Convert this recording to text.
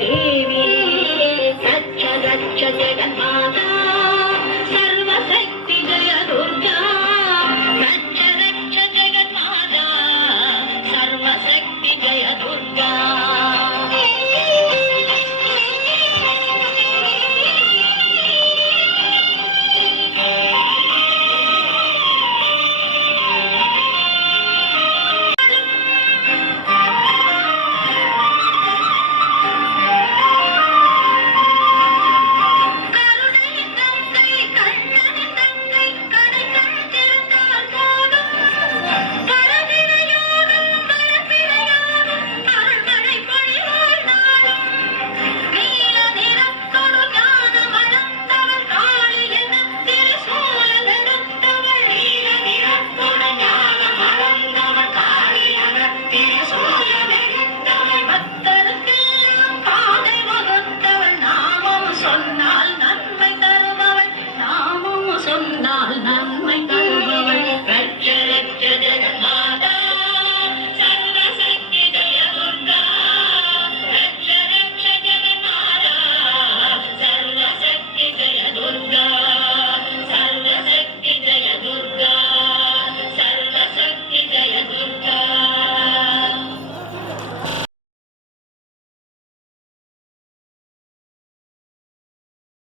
Hey.